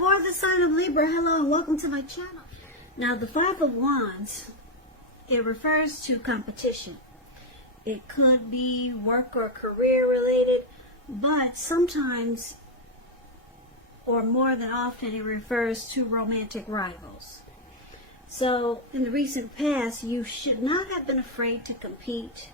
For the sign of Libra, hello and welcome to my channel. Now, the Five of Wands, it refers to competition. It could be work or career related, but sometimes, or more than often, it refers to romantic rivals. So, in the recent past, you should not have been afraid to compete,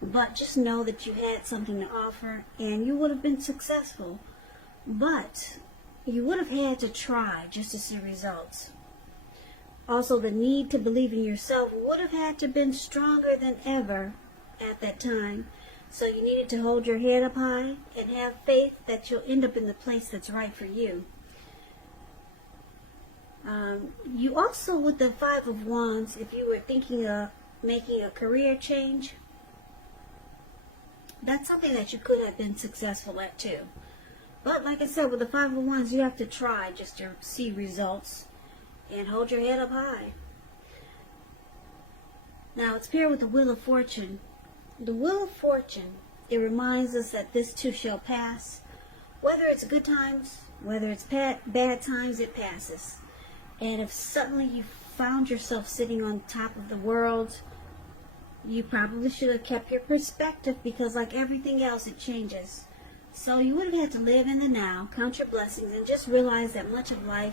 but just know that you had something to offer and you would have been successful. But you would have had to try just to see results. Also, the need to believe in yourself would have had to have been stronger than ever at that time. So you needed to hold your head up high and have faith that you'll end up in the place that's right for you. You also, with the Five of Wands, if you were thinking of making a career change, that's something that you could have been successful at too. But like I said, with the Five of Wands, you have to try just to see results and hold your head up high. Now, it's paired with the Wheel of Fortune. The Wheel of Fortune, it reminds us that this too shall pass. Whether it's good times, whether it's bad times, it passes. And if suddenly you found yourself sitting on top of the world, you probably should have kept your perspective, because like everything else, it changes. So you would have had to live in the now, count your blessings, and just realize that much of life,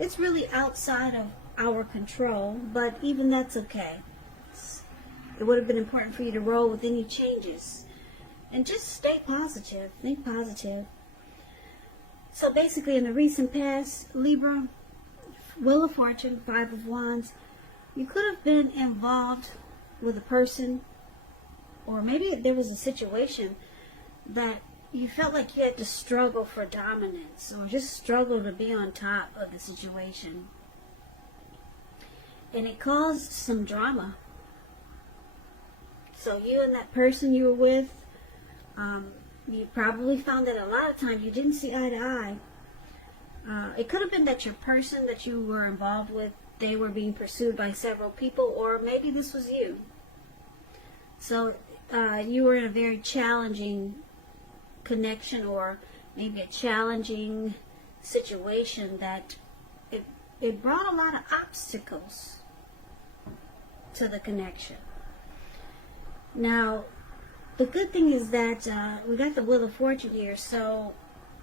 it's really outside of our control, but even that's okay. It would have been important for you to roll with any changes. And just stay positive, think positive. So basically, in the recent past, Libra, Wheel of Fortune, Five of Wands, you could have been involved with a person, or maybe there was a situation that you felt like you had to struggle for dominance, or just struggle to be on top of the situation. And it caused some drama. So you and that person you were with, you probably found that a lot of times you didn't see eye to eye. It could have been that your person that you were involved with, they were being pursued by several people, or maybe this was you. So you were in a very challenging connection, or maybe a challenging situation that it brought a lot of obstacles to the connection. Now, the good thing is that we got the Wheel of Fortune here, so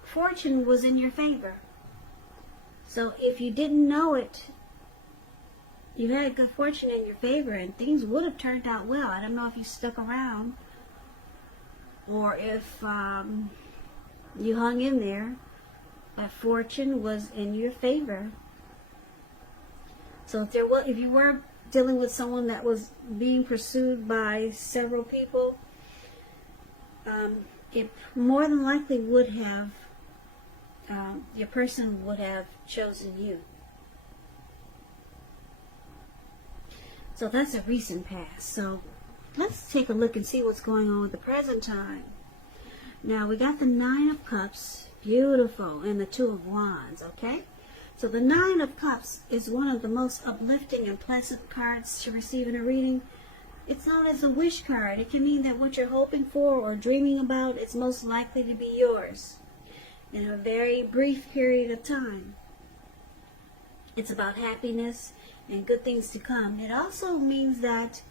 fortune was in your favor. So if you didn't know it, you had good fortune in your favor, and things would have turned out well. I don't know if you stuck around, or if you hung in there, but fortune was in your favor. So if you were dealing with someone that was being pursued by several people, it more than likely would have, your person would have chosen you. So that's a recent past. So let's take a look and see what's going on with the present time. Now, we got the Nine of Cups, beautiful, and the Two of Wands, okay? So the Nine of Cups is one of the most uplifting and pleasant cards to receive in a reading. It's known as a wish card. It can mean that what you're hoping for or dreaming about is most likely to be yours in a very brief period of time. It's about happiness and good things to come. It also means that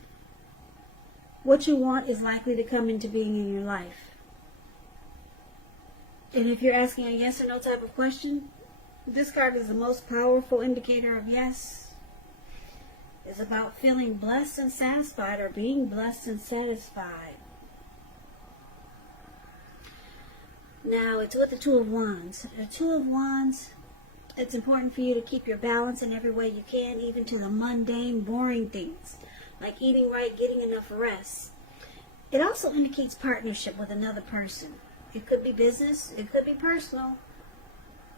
what you want is likely to come into being in your life. And if you're asking a yes or no type of question, this card is the most powerful indicator of yes. It's about feeling blessed and satisfied, or being blessed and satisfied. Now, it's with the Two of Wands. The Two of Wands, it's important for you to keep your balance in every way you can, even to the mundane, boring things, like eating right, getting enough rest. It also indicates partnership with another person. It could be business, it could be personal,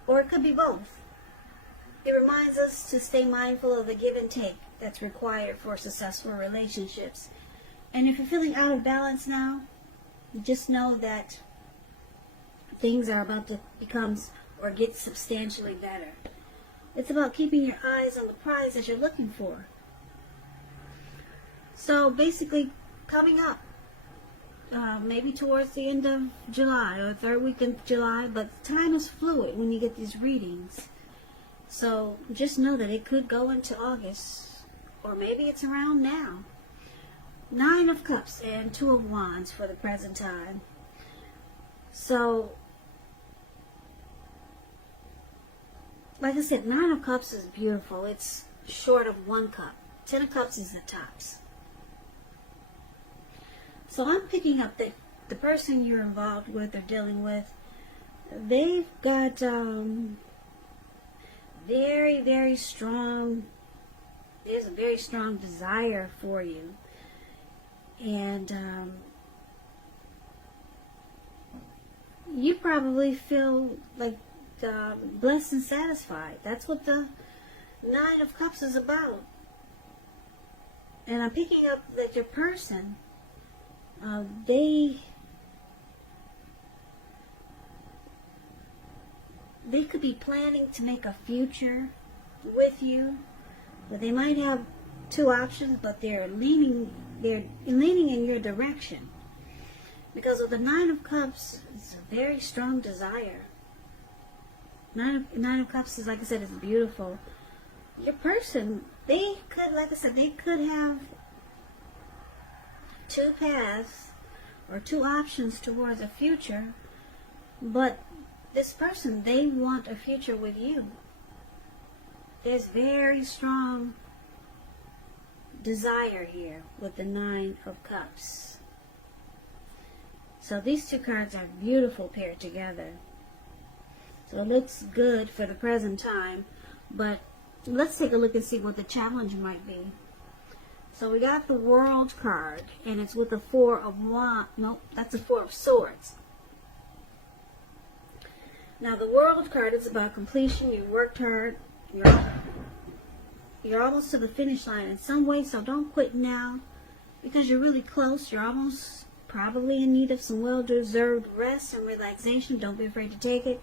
or it could be both. It reminds us to stay mindful of the give and take that's required for successful relationships. And if you're feeling out of balance now, just know that things are about to become or get substantially better. It's about keeping your eyes on the prize that you're looking for. So basically, coming up, maybe towards the end of July or the third week of July, but time is fluid when you get these readings. So just know that it could go into August, or maybe it's around now. 9 of Cups and 2 of Wands for the present time. So, like I said, 9 of Cups is beautiful. It's short of 1 cup. 10 of Cups is the tops. So I'm picking up that the person you're involved with or dealing with, they've got very, very strong, there's a very strong desire for you. And you probably feel like blessed and satisfied. That's what the 9 of Cups is about. And I'm picking up that your person, they could be planning to make a future with you, but they might have 2 options, but they're leaning in your direction. Because of the 9 of Cups, it's a very strong desire. 9 of Cups is, like I said, is beautiful. Your person, they could, like I said, they could have 2 paths or 2 options towards a future, but this person, they want a future with you. There's very strong desire here with the 9 of Cups. So these 2 cards are beautiful paired together. So it looks good for the present time, but let's take a look and see what the challenge might be. So we got the World card, and it's with the 4 of Wands. Nope, that's the 4 of Swords. Now the World card is about completion. You worked hard. You're almost to the finish line in some way, so don't quit now because you're really close. You're almost probably in need of some well-deserved rest and relaxation. Don't be afraid to take it.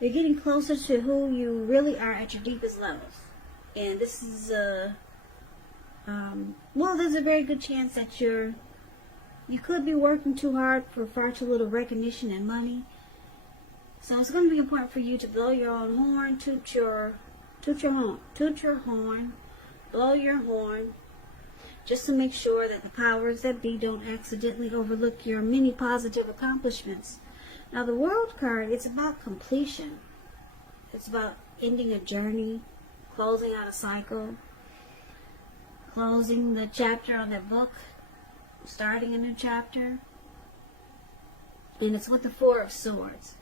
You're getting closer to who you really are at your deepest levels. And this is well, there's a very good chance that you could be working too hard for far too little recognition and money. So it's going to be important for you to blow your own horn, toot your horn, blow your horn, just to make sure that the powers that be don't accidentally overlook your many positive accomplishments. Now the World card, it's about completion. It's about ending a journey, closing out a cycle, closing the chapter on that book, starting a new chapter. And it's with the 4 of Swords.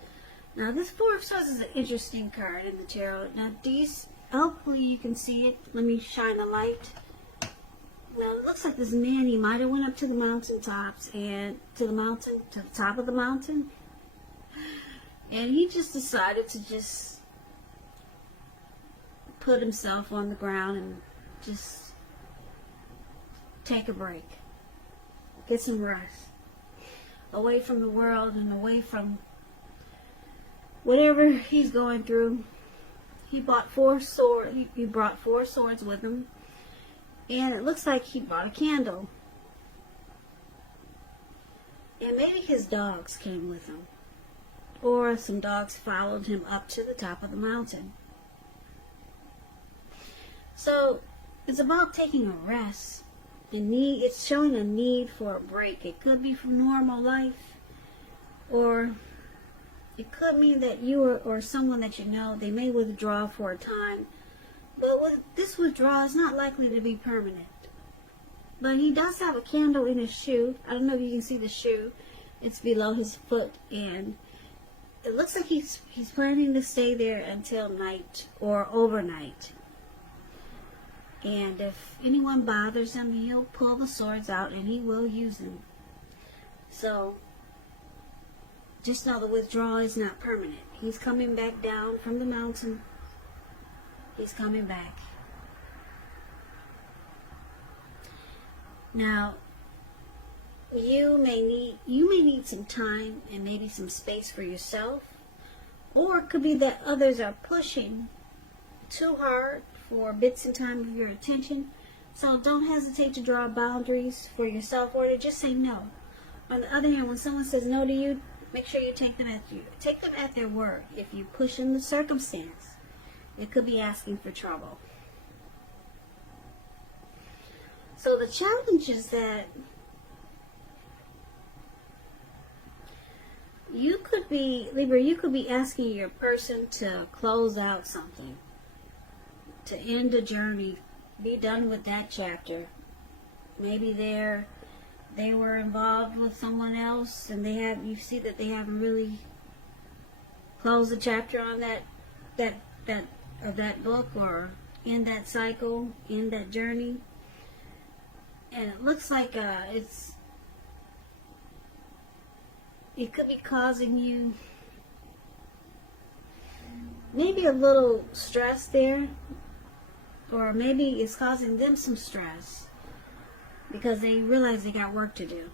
Now this 4 of Swords is an interesting card in the tarot. Now these, hopefully you can see it. Let me shine a light. Well, it looks like this man, he might have went up to the mountaintops and to the top of the mountain. And he just decided to just put himself on the ground and just take a break. Get some rest. Away from the world and away from whatever he's going through. He bought 4 swords. He brought 4 swords with him. And it looks like he bought a candle. And maybe his dogs came with him. Or some dogs followed him up to the top of the mountain. So it's about taking a rest. It's showing a need for a break. It could be from normal life, or it could mean that you or someone that you know, they may withdraw for a time. But this withdrawal is not likely to be permanent. But he does have a candle in his shoe. I don't know if you can see the shoe. It's below his foot, and it looks like he's planning to stay there until night or overnight. And if anyone bothers him, he'll pull the swords out and he will use them. So just know the withdrawal is not permanent. He's coming back down from the mountain. He's coming back. Now, you may need some time and maybe some space for yourself, or it could be that others are pushing too hard for bits and time of your attention. So don't hesitate to draw boundaries for yourself, or to just say no. On the other hand, when someone says no to you, make sure you take them at their word. If you push in the circumstance It could be asking for trouble. So the challenge is that you could be, Libra, you could be asking your person to close out something, to end a journey, be done with that chapter. Maybe they were involved with someone else, and you see that they haven't really closed the chapter on that book, or in that cycle, in that journey. And it looks like it could be causing you maybe a little stress there, or maybe it's causing them some stress because they realize they got work to do.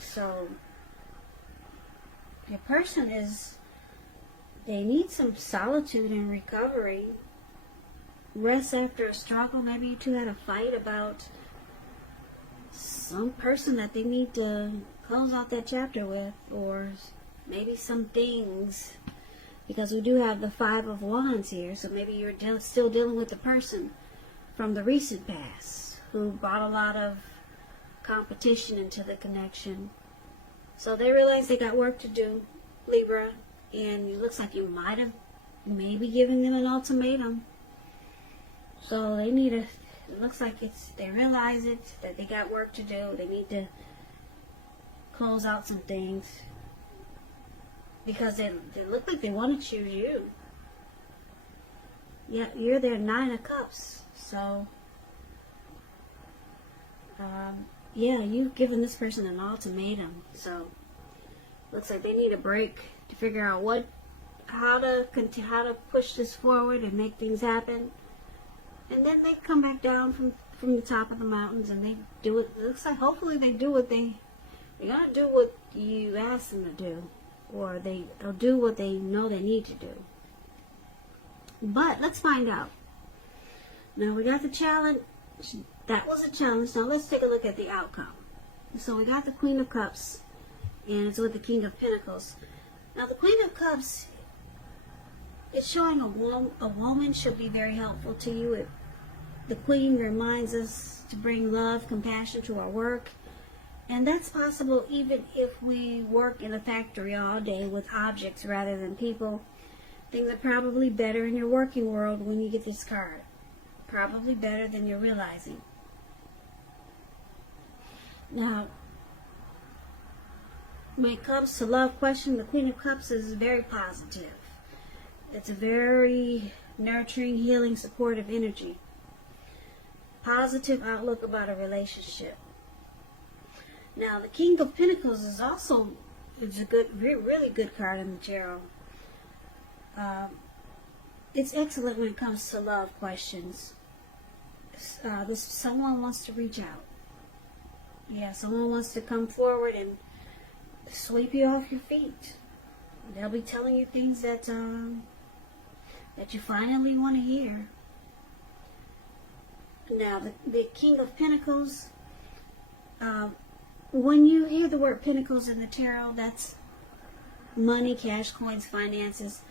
So your person they need some solitude and recovery, rest after a struggle. Maybe you two had a fight about some person that they need to close out that chapter with, or maybe some things, because we do have the 5 of Wands here. So maybe you're still dealing with the person from the recent past who brought a lot of competition into the connection. So they realize they got work to do, Libra, and it looks like you maybe giving them an ultimatum. So they need it looks like they realize it, that they got work to do. They need to close out some things, because they look like they want to choose you. Yeah, you're their 9 of Cups. So, yeah, you've given this person an ultimatum. So, looks like they need a break to figure out how to push this forward and make things happen. And then they come back down from the top of the mountains, and they do it. It looks like hopefully they do what they're gonna do what you ask them to do, or they'll do what they know they need to do. But let's find out. Now we got the challenge. That was a challenge. Now let's take a look at the outcome. So we got the Queen of Cups, and it's with the King of Pentacles. Now the Queen of Cups is showing a woman should be very helpful to you. The Queen reminds us to bring love, compassion to our work. And that's possible even if we work in a factory all day with objects rather than people. Things are probably better in your working world when you get this card. Probably better than you're realizing. Now, when it comes to love question, the Queen of Cups is very positive. It's a very nurturing, healing, supportive energy. Positive outlook about a relationship. Now, the King of Pentacles is also a good, really good card in the tarot. It's excellent when it comes to love questions. Someone wants to reach out. Yeah, someone wants to come forward and sweep you off your feet. They'll be telling you things that you finally want to hear. Now, the King of Pentacles, when you hear the word Pentacles in the tarot, that's money, cash, coins, finances.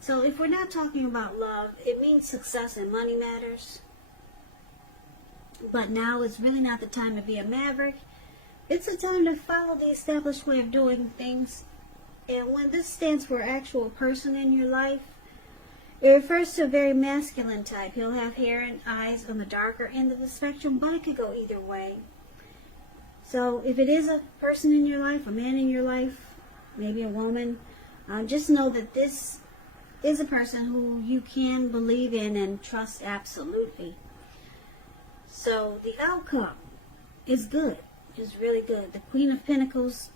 So if we're not talking about love, it means success and money matters. But now it's really not the time to be a maverick. It's a time to follow the established way of doing things. And when this stands for actual person in your life, it refers to a very masculine type. He'll have hair and eyes on the darker end of the spectrum, but it could go either way. So if it is a person in your life, a man in your life, maybe a woman, just know that this is a person who you can believe in and trust absolutely. So the outcome is good. It's really good. The Queen of Pentacles,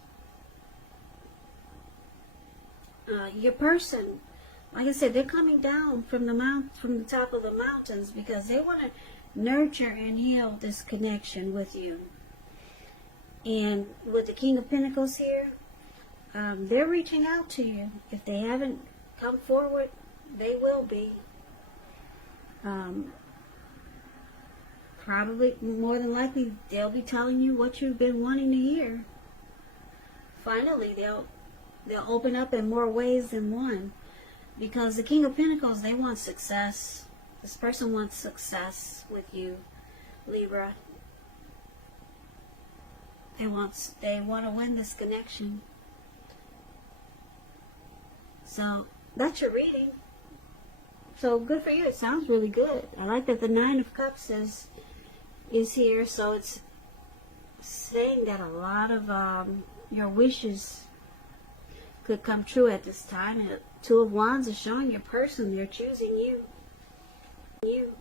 your person, like I said, they're coming down from the top of the mountains because they want to nurture and heal this connection with you. And with the King of Pentacles here, they're reaching out to you. If they haven't come forward, they will be. Probably, more than likely, they'll be telling you what you've been wanting to hear. Finally, they'll open up in more ways than one. Because the King of Pentacles, they want success. This person wants success with you, Libra. They want to win this connection. So that's your reading. So good for you. It sounds really good. I like that the Nine of Cups is here. So it's saying that a lot of your wishes could come true at this time. And Two of Wands is showing your person. They're choosing you. You.